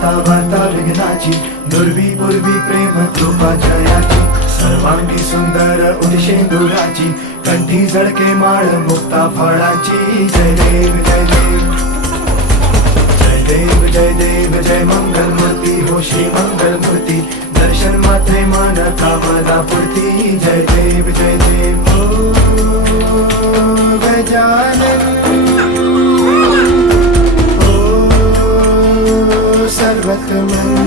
जाता वार्ता विघ्नाची, दुर्वी पूर्वी प्रेम कृपा जयाची, सर्वांगी सुंदर उदिशेंदुराची, कंठी झळके माळ मुक्ता फळाची. जय देव जय देव जय देव जय देव जय मंगल मूर्ती हो श्री मंगल मूर्ती, दर्शन मात्रे मान कामना पूर्ती. जय देव जय देव ओ गजानन ओ सर्वतमन.